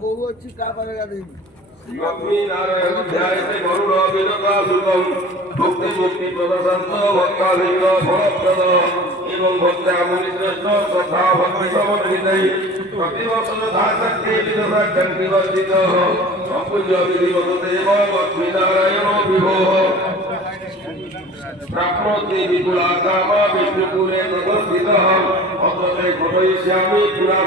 বউ হচ্ছে কা করে গাদিন লক্ষ্মী নারায়ণ ধ্যায়তে গরুড় বিরকাসুতম ভক্তি মুক্তি প্রদশান্ত ভক্তালিঙ্গ ফলপ্রদ এবং ভক্তামুনি শ্রেষ্ঠ তথা ভক্তি সমন্বিতৈ প্রতিবৎসর ধাশক্তি বিদশাক্তি বর্ধিত সম্পূজ্য বিধিবত দেব লক্ষ্মী নারায়ণ বিভোঃ প্রাপ্নোতি বিপুলা কাম বিষ্ণুপুরে ততস্থিতঃ অততে ঘটয়িষ্যামি পুরা